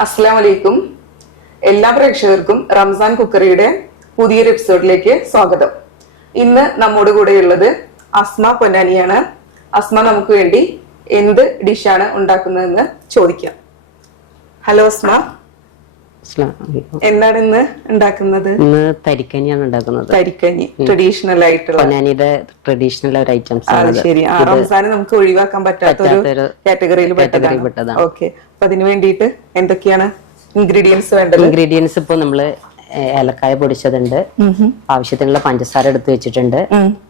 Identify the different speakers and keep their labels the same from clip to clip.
Speaker 1: അസ്സാം വലൈക്കും എല്ലാ പ്രേക്ഷകർക്കും റംസാൻ കുക്കറിയുടെ പുതിയൊരു എപ്പിസോഡിലേക്ക് സ്വാഗതം. ഇന്ന് നമ്മോട് കൂടെയുള്ളത് അസ്മ പൊന്നാനിയാണ്. അസ്മ നമുക്ക് വേണ്ടി എന്ത് ഡിഷാണ് ഉണ്ടാക്കുന്നതെന്ന് ചോദിക്കാം. ഹലോ അസ്മ. എന്താണ് ഇന്ന് ഉണ്ടാക്കുന്നത്?
Speaker 2: ഇന്ന് തരിക്കഞ്ഞിയാണ് ഉണ്ടാക്കുന്നത്.
Speaker 1: തരിക്കഞ്ഞി. ട്രഡീഷണൽ ആയിട്ടുള്ള.
Speaker 2: പൊന്നാനിയുടെ ട്രഡീഷണൽ ഒരു ഐറ്റംസ്
Speaker 1: അത്
Speaker 2: ആണ്
Speaker 1: ശരി. ആ റംസാന് നമുക്ക് ഒഴിവാക്കാൻ പറ്റാത്ത ഒരു കാറ്റഗറിയിൽ
Speaker 2: പെട്ടതാണ്.
Speaker 1: ഓക്കെ അപ്പൊ അതിന് വേണ്ടിയിട്ട് എന്തൊക്കെയാണ് ഇൻഗ്രീഡിയൻസ് വേണ്ടത്?
Speaker 2: ഇൻഗ്രീഡിയൻസ് ഇപ്പൊ നമ്മൾ ഏലക്കായ പൊടിച്ചതുണ്ട്. ആവശ്യത്തിനുള്ള പഞ്ചസാര എടുത്തു വെച്ചിട്ടുണ്ട്.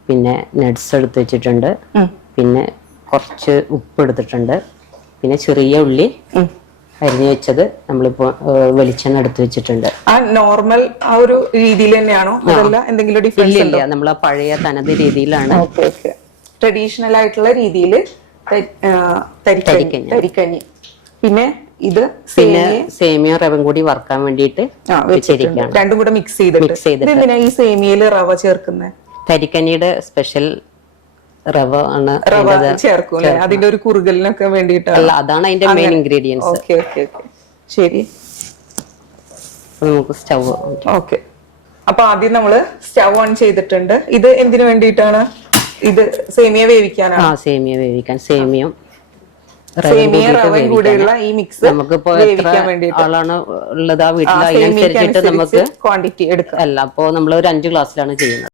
Speaker 2: പിന്നെ നട്സ് എടുത്തു വെച്ചിട്ടുണ്ട്. പിന്നെ കുറച്ച് ഉപ്പ് എടുത്തിട്ടുണ്ട്. പിന്നെ ചെറിയ ഉള്ളി. അരിഞ്ഞു വെച്ചത് നമ്മളിപ്പോ വെളിച്ചെണ്ണ എടുത്തു വെച്ചിട്ടുണ്ട്.
Speaker 1: ആ നോർമൽ ആ ഒരു രീതിയിൽ തന്നെയാണോ? അതല്ല എന്തെങ്കിലും ഡിഫറൻസ്
Speaker 2: ഇല്ല നമ്മളെ പഴയ തനത് രീതിയിലാണ്.
Speaker 1: ട്രഡീഷണൽ ആയിട്ടുള്ള രീതിയിൽ തരിക്കഞ്ഞി പിന്നെ ഇത്
Speaker 2: പിന്നെ
Speaker 1: സേമിയ
Speaker 2: റവം കൂടി വറക്കാൻ വേണ്ടിയിട്ട്
Speaker 1: വെച്ചിരിക്കുകയാണ്. രണ്ടും കൂടെ മിക്സ്
Speaker 2: ചെയ്ത് മിക്സ്
Speaker 1: ചെയ്ത് ഈ സേമിയയിൽ റവ ചേർക്കുന്നത്
Speaker 2: തരിക്കഞ്ഞിയുടെ സ്പെഷ്യൽ റവ ആണ്
Speaker 1: റവ. ചേർക്കും അതിന്റെ ഒരു കുറുകലിനൊക്കെ വേണ്ടിട്ട്
Speaker 2: അല്ല അതാണ് അതിന്റെ main ingredients
Speaker 1: okay okay okay. ശരി.
Speaker 2: നമുക്ക് സ്റ്റവ്
Speaker 1: ഓക്കെ. അപ്പൊ ആദ്യം നമ്മൾ സ്റ്റവ് ഓൺ ചെയ്തിട്ടുണ്ട്. ഇത് എന്തിനു വേണ്ടിയിട്ടാണ്? ഇത് സേമിയ വേവിക്കാനാണ്?
Speaker 2: ആ സേമിയ വേവിക്കാൻ. സേമിയം
Speaker 1: സേമിയ റവയും കൂടെയുള്ള ഈ മിക്സ്
Speaker 2: നമുക്കിപ്പോ ആളാണ് ഉള്ളത് ആ വീട്ടിൽ അതിനനുസരിച്ചിട്ട് നമുക്ക്
Speaker 1: ക്വാണ്ടിറ്റി എടുക്കാം.
Speaker 2: അല്ല അപ്പോ നമ്മൾ ഒരു അഞ്ച് ഗ്ലാസ്സിലാണ് ചെയ്യുന്നത്.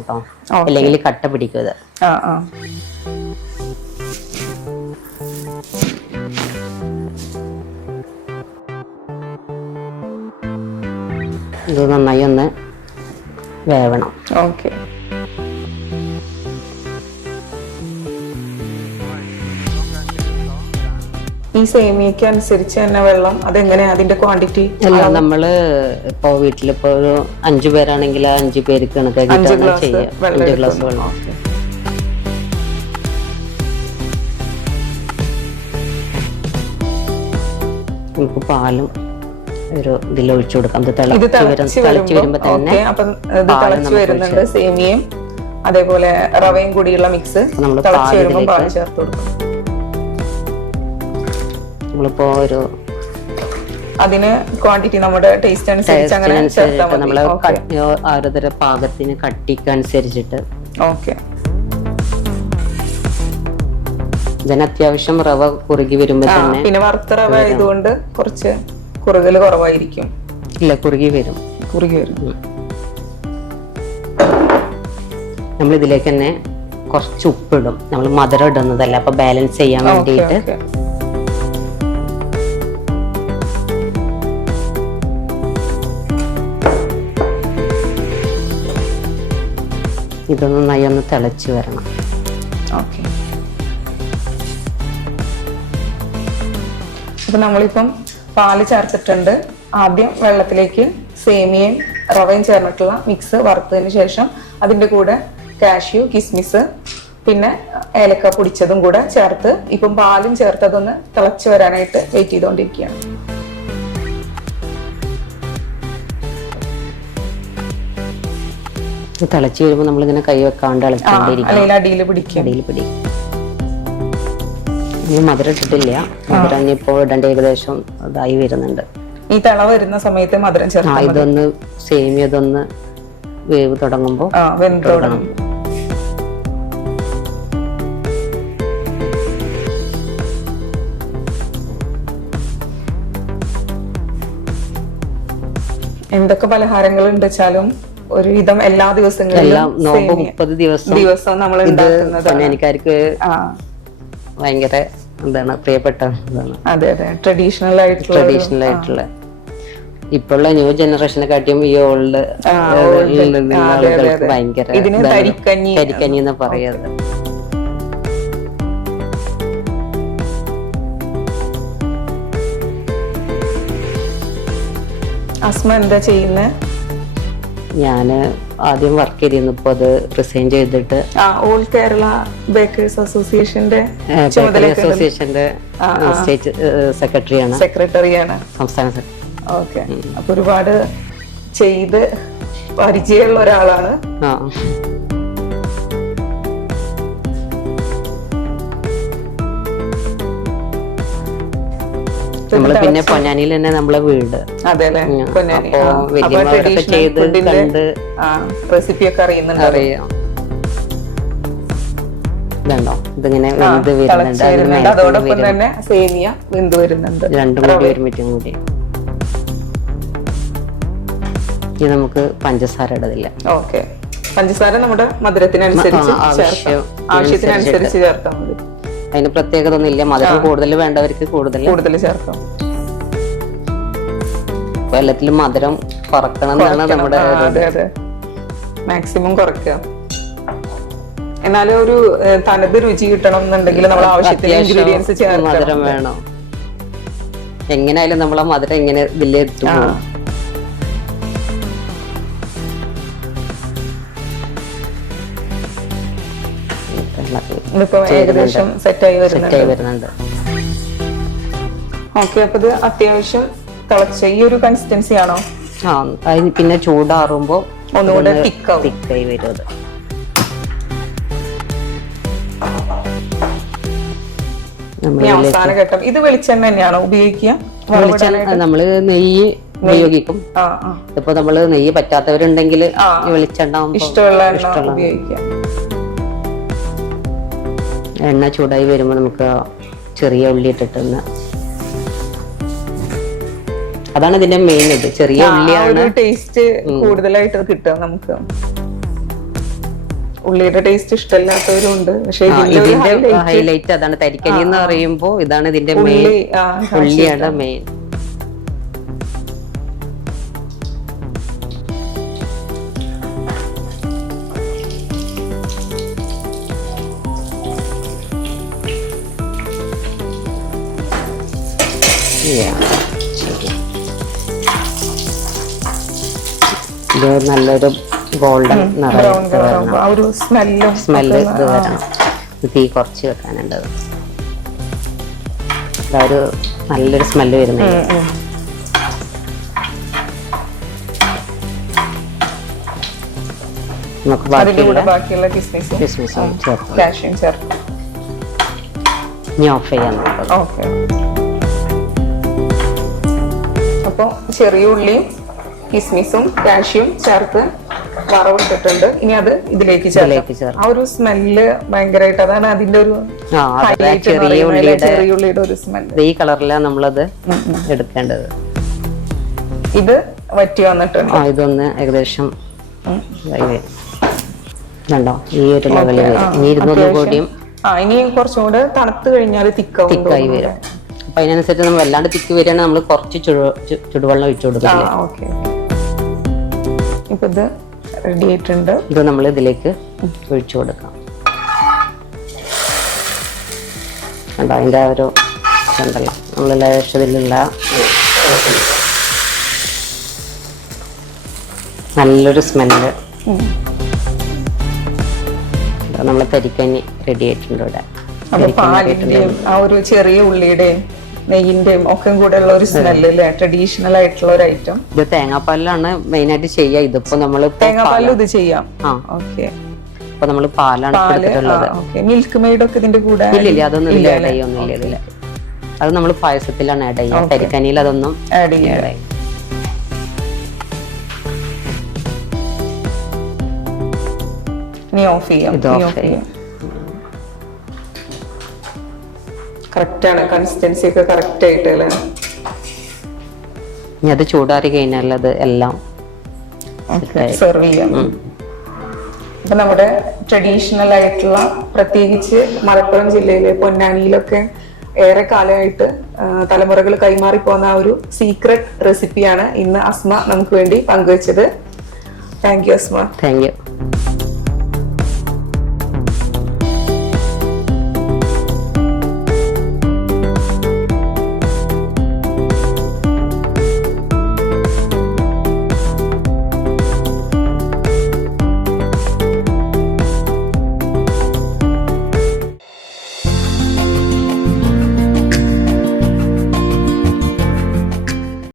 Speaker 2: കേട്ടോ. അല്ലെങ്കിൽ കട്ട പിടിക്കും ഇത്.
Speaker 1: ആ ആ.
Speaker 2: ഇത് നന്നായി ഒന്ന് വേവണം.
Speaker 1: ഓക്കെ. ഈ സേമിയക്ക് അനുസരിച്ച് തന്നെ വെള്ളം അതെങ്ങനെയാ അതിന്റെ ക്വാണ്ടിറ്റി
Speaker 2: അല്ല നമ്മൾ ഇപ്പൊ വീട്ടിലിപ്പോ ഒരു അഞ്ചു പേരാണെങ്കിൽ ആ അഞ്ചു പേർക്ക് കണക്കാക്കിയിട്ടാണ്
Speaker 1: ഗ്ലാസ്
Speaker 2: ചെയ്യുക
Speaker 1: വെള്ളം
Speaker 2: അഞ്ച് ഗ്ലാസ്
Speaker 1: എടുക്കുന്നു.
Speaker 2: വെള്ളം.
Speaker 1: Okay.
Speaker 2: നമുക്ക് പാലും ഒരു ഇതിൽ ഒഴിച്ചു കൊടുക്കാം. ഇത്
Speaker 1: ഇത്
Speaker 2: തിളച്ച് വരും
Speaker 1: തിളച്ച്
Speaker 2: തിളച്ച് വരുമ്പോ?
Speaker 1: വരുമ്പോ
Speaker 2: തന്നെ
Speaker 1: ഓക്കെ. അപ്പം ഇത്
Speaker 2: പാൽ
Speaker 1: തിളച്ച്
Speaker 2: നമുക്ക്
Speaker 1: വരുന്നുണ്ട് സേമിയയും അതേപോലെ റവയും കൂടിയുള്ള മിക്സ്
Speaker 2: നമ്മൾ
Speaker 1: തിളച്ച്
Speaker 2: പാൽ
Speaker 1: വരുമ്പോൾ പാൽ ചേർത്ത് കൊടുക്കും.
Speaker 2: നമ്മളിപ്പോ ഒരു
Speaker 1: അതിന് ക്വാണ്ടിറ്റി നമ്മുടെ ടേസ്റ്റ് അനുസരിച്ച് അങ്ങനെ
Speaker 2: നമ്മൾ പാകത്തിന് കട്ടിക്ക് അനുസരിച്ചിട്ട്
Speaker 1: ഓക്കെ
Speaker 2: ഇതിന് അത്യാവശ്യം റവ കുറുകി വരുമ്പോ തന്നെ
Speaker 1: പിന്നെ വറുത്ത റവ ആയതുകൊണ്ട് കുറച്ച് കുറുകൽ കുറവായിരിക്കും.
Speaker 2: ഇല്ല കുറുകി വരും.
Speaker 1: കുറുകി വരും.
Speaker 2: നമ്മൾ ഇതിലേക്ക് തന്നെ കുറച്ച് ഉപ്പിടും. നമ്മൾ മധുരം ഇടുന്നതല്ല അപ്പൊ ബാലൻസ് ചെയ്യാൻ വേണ്ടിയിട്ട്.
Speaker 1: ഓക്കെ
Speaker 2: ഇത് നന്നായി ഒന്ന് തിളച്ച് വരണം.
Speaker 1: ഓക്കെ അപ്പൊ നമ്മളിപ്പം പാൽ ചേർത്തിട്ടുണ്ട്. ആദ്യം വെള്ളത്തിലേക്ക് സേമിയയും റവയും ചേർന്നിട്ടുള്ള മിക്സ് വറുത്തതിന് ശേഷം അതിന്റെ കൂടെ കാഷ്യൂ കിസ്മിസ് പിന്നെ ഏലക്ക പൊടിച്ചതും കൂടെ ചേർത്ത് ഇപ്പം പാലും ചേർത്തതൊന്ന് തിളച്ച് വരാനായിട്ട് വെയിറ്റ് ചെയ്തുകൊണ്ടിരിക്കുകയാണ്
Speaker 2: തിളച്ച് വരുമ്പോൾ നമ്മളിങ്ങനെ കൈ വെക്കാണ്ട്
Speaker 1: അടിയിൽ
Speaker 2: അടിയിൽ ഇനി മധുരം ഇട്ടിട്ടില്ല. മധുരം ഇനിയിപ്പോൾ ഇടേണ്ട ഏകദേശം ഇതായി വരുന്നുണ്ട്.
Speaker 1: ഈ തിള വരുന്ന സമയത്ത് മധുരം
Speaker 2: ആ
Speaker 1: ചേർത്ത്
Speaker 2: ഇതൊന്ന് സേമിയ ഇതൊന്ന് വേവ് തുടങ്ങുമ്പോൾ
Speaker 1: വെന്ത് തുടങ്ങും. എന്തൊക്കെ പലഹാരങ്ങൾ ഉണ്ട് വെച്ചാലും ഒരുവിധം എല്ലാ ദിവസങ്ങളിലും
Speaker 2: നോമ്പ് മുപ്പത് ദിവസം
Speaker 1: ദിവസം നമ്മൾ ആ.
Speaker 2: ഭയങ്കര എന്താണ് പ്രിയപ്പെട്ട
Speaker 1: അതെ അതെ. ട്രഡീഷണൽ ആയിട്ടുള്ള
Speaker 2: ട്രഡീഷണൽ ആയിട്ടുള്ള. ഇപ്പോഴുള്ള ന്യൂ ജനറേഷനെ കാട്ടിയും ഈ ഓൾഡ് ആളുകൾക്ക് ഭയങ്കര കരിക്കഞ്ഞി എന്ന് പറയുന്നത്
Speaker 1: അസ്മ എന്താ ചെയ്യുന്നത്
Speaker 2: ഞാൻ ആദ്യം വർക്ക് ചെയ്തിരുന്നു. ഇപ്പൊ അത് റിസൈൻ ചെയ്തിട്ട്.
Speaker 1: ഓൾ കേരള ബേക്കേഴ്സ് അസോസിയേഷന്റെ
Speaker 2: അസോസിയേഷന്റെ സ്റ്റേറ്റ് സെക്രട്ടറിയാണ്
Speaker 1: സെക്രട്ടറിയാണ്
Speaker 2: സംസ്ഥാന സെക്രട്ടറി
Speaker 1: ഓക്കെ. അപ്പൊ ഒരുപാട് ചെയ്ത് പരിചയമുള്ള ഒരാളാണ്.
Speaker 2: ആ. നമ്മൾ പിന്നെ പൊന്നാനിയിൽ തന്നെ നമ്മളെ വീട്.
Speaker 1: അതെ അല്ലെ
Speaker 2: ഉം. അപ്പൊ വലിയമ്മ ചെയ്ത് കണ്ട്
Speaker 1: റെസിപ്പി ഒക്കെ അറിയുന്നുണ്ട്
Speaker 2: അറിയാം. ഇതുണ്ടോ? ഇതിങ്ങനെ വെന്ത് വരുന്നുണ്ട്.
Speaker 1: അതോടൊപ്പം തന്നെ സേമിയ വെന്ത് വരുന്നുണ്ട്.
Speaker 2: രണ്ടും കൂടി ഒരുമിച്ചും കൂടി. നമുക്ക് പഞ്ചസാര ഇടതില്ല.
Speaker 1: ഓക്കെ. പഞ്ചസാര നമ്മുടെ മധുരത്തിനനുസരിച്ച് ആവശ്യത്തിനനുസരിച്ച് ചേർത്താൽ മതി.
Speaker 2: അതിന് പ്രത്യേകത ഒന്നും ഇല്ല മധുരം കൂടുതൽ വേണ്ടവർക്ക് കൂടുതൽ.
Speaker 1: കൂടുതൽ ചേർക്കാം.
Speaker 2: എല്ലാത്തിലും മധുരം കുറക്കണം എന്നാണ് നമ്മുടെ
Speaker 1: മാക്സിമം കുറയ്ക്കുക. എന്നാലും ഒരു തനത് രുചി കിട്ടണം എന്നുണ്ടെങ്കിൽ നമ്മൾ ആവശ്യത്തിന് ഇൻഗ്രീഡിയൻസ്
Speaker 2: മധുരം വേണം. എങ്ങനെയായാലും നമ്മളെ മധുരം ഇങ്ങനെ ഇതിലേ
Speaker 1: ഇതിപ്പോ ഏകദേശം സെറ്റായി വരുന്നുണ്ട്. ഓക്കെ അപ്പൊ ഇത് അത്യാവശ്യം തിളച്ച ഈ ഒരു കൺസിസ്റ്റൻസി ആണോ?
Speaker 2: ആ അതിന് പിന്നെ ചൂടാറുമ്പോ
Speaker 1: ഒന്നുകൂടെ
Speaker 2: തിക്കായി വരും അത്.
Speaker 1: അവസാന ഘട്ടം. ഇത് വെളിച്ചെണ്ണ തന്നെയാണോ ഉപയോഗിക്കുക? വെളിച്ചെണ്ണ
Speaker 2: നമ്മൾ നെയ്യ് ഉപയോഗിക്കും. ഇപ്പൊ നമ്മൾ നെയ്യ് പറ്റാത്തവരുണ്ടെങ്കിൽ വെളിച്ചെണ്ണ
Speaker 1: ഇഷ്ടമുള്ള ഇഷ്ടമുള്ള ഉപയോഗിക്കാം
Speaker 2: എണ്ണ ചൂടായി വരുമ്പോൾ നമുക്ക് ചെറിയ ഉള്ളി ഇട്ടിട്ടൊന്ന് അതാണ് ഇതിന്റെ മെയിൻ ഇത്. ചെറിയ ഉള്ളിയാണ്.
Speaker 1: ടേസ്റ്റ് കൂടുതലായിട്ട് കിട്ടുക നമുക്ക്. ഉള്ളിയുടെ ടേസ്റ്റ് ഇഷ്ടമില്ലാത്തവരും ഉണ്ട് പക്ഷെ ഇതിന്റെ
Speaker 2: ഹൈലൈറ്റ് അതാണ്. തരിക്കനി എന്ന് പറയുമ്പോ ഇതാണ് ഇതിന്റെ മെയിൻ ഉള്ളിയാണ് മെയിൻ ഇത് നല്ലൊരു ഗോൾഡൻ നിറം
Speaker 1: ഒരു സ്മെല്ലും
Speaker 2: ഇത് വരണം. തീ കുറച്ച് വെക്കാനുണ്ട്. അതൊരു നല്ലൊരു സ്മെല്ല് വരുന്നത് നമുക്ക് ബാക്കിയുള്ള
Speaker 1: കിസ്മിസും
Speaker 2: ഇനി ഓഫ് ചെയ്യാൻ നോക്കാം.
Speaker 1: ഓക്കെ അപ്പൊ ചെറിയ ഉള്ളിയും കിസ്മിസും കാഷ്യും ചേർത്ത് വറവിട്ടിട്ടുണ്ട്. ഇനി അത് ഇതിലേക്ക് ചേർക്കാം. ആ ഒരു സ്മെല്ല് ഭയങ്കരമായിട്ട് അതാണ് അതിന്റെ ഒരു
Speaker 2: ചെറിയ ഉള്ളിയുടെ
Speaker 1: ഒരു സ്മെല്ല്.
Speaker 2: ഈ കളറിലാണ് നമ്മളത് എടുക്കേണ്ടത്.
Speaker 1: ഇത് വറ്റി വന്നിട്ടുണ്ട്.
Speaker 2: ആ ഇതൊന്ന് ഏകദേശം കണ്ടോ? ഈ ഒരു ലെവലിൽ ഇനി കൂടിയും
Speaker 1: ആ ഇനിയും കുറച്ചും കൂടെ തണുത്ത് കഴിഞ്ഞാൽ തിക്കാവും
Speaker 2: തിക്കായി വരും. അപ്പൊ അതിനനുസരിച്ച് നമ്മൾ വല്ലാണ്ട് തിക്ക് വരികയാണെങ്കിൽ നമ്മൾ കുറച്ച് ചുടു ചുടുവെള്ളം ഒഴിച്ചു
Speaker 1: ആ
Speaker 2: കൊടുക്കില്ലേ
Speaker 1: ഓക്കെ. ഇപ്പൊ ഇത് റെഡി ആയിട്ടുണ്ട്.
Speaker 2: ഇത് നമ്മൾ ഇതിലേക്ക് ഒഴിച്ചു കൊടുക്കാം കണ്ടോ അതിന്റെ ഒരു ഉണ്ടല്ലോ നമ്മൾ ലേശത്തിലുള്ള നല്ലൊരു സ്മെല്ല്. നമ്മൾ കരിക്കഞ്ഞി റെഡി ആയിട്ടുണ്ട് ഇവിടെ.
Speaker 1: ആ ഒരു ചെറിയ ഉള്ളിയുടെയും നെയ്യിന്റെയും ഒക്കെ കൂടെ ഉള്ള ഒരു സ്മെല്ല് അല്ലേ ട്രഡീഷണൽ ആയിട്ടുള്ള ഒരു ഐറ്റം
Speaker 2: ഇത് തേങ്ങാപ്പാലാണ് മെയിൻ ആയിട്ട് ചെയ്യുക ഇതിപ്പോ നമ്മൾ
Speaker 1: തേങ്ങാപ്പാലും ഇത് ചെയ്യാം. ഓക്കെ
Speaker 2: അപ്പൊ നമ്മൾ പാലാണ് എടുത്തിട്ടുള്ളത്.
Speaker 1: മിൽക്ക് മെയ്ഡ് ഒക്കെ ഇതിന്റെ കൂടെ
Speaker 2: ഇല്ലില്ല അതൊന്നും ഇല്ല ആഡ് ചെയ്യൊന്നുമില്ല ഇതിൽ അത് നമ്മൾ പായസത്തിലാണ് ആഡ് ചെയ്യുക. കരിക്കനിയിൽ അതൊന്നും
Speaker 1: ആഡ് ചെയ്യാം. ഇനി ഓഫ് ചെയ്യാം.
Speaker 2: ഇത് off ചെയ്യാം.
Speaker 1: കറക്റ്റ് ആണ്. കൺസിസ്റ്റൻസി ഒക്കെ കറക്റ്റ് ആയിട്ട് അല്ലേ?
Speaker 2: ഇനി അത് ചൂടാറി കഴിഞ്ഞാൽ അത് എല്ലാം
Speaker 1: സെർവ് ചെയ്യാം. അപ്പൊ നമ്മുടെ ട്രഡീഷണൽ ആയിട്ടുള്ള പ്രത്യേകിച്ച് മലപ്പുറം ജില്ലയിലെ പൊന്നാനിയിലൊക്കെ ഏറെ കാലമായിട്ട് തലമുറകൾ കൈമാറി പോകുന്ന ആ ഒരു സീക്രട്ട് റെസിപ്പിയാണ് ഇന്ന് അസ്മ നമുക്ക് വേണ്ടി പങ്കുവച്ചത്. Thank you Asma.
Speaker 2: Thank you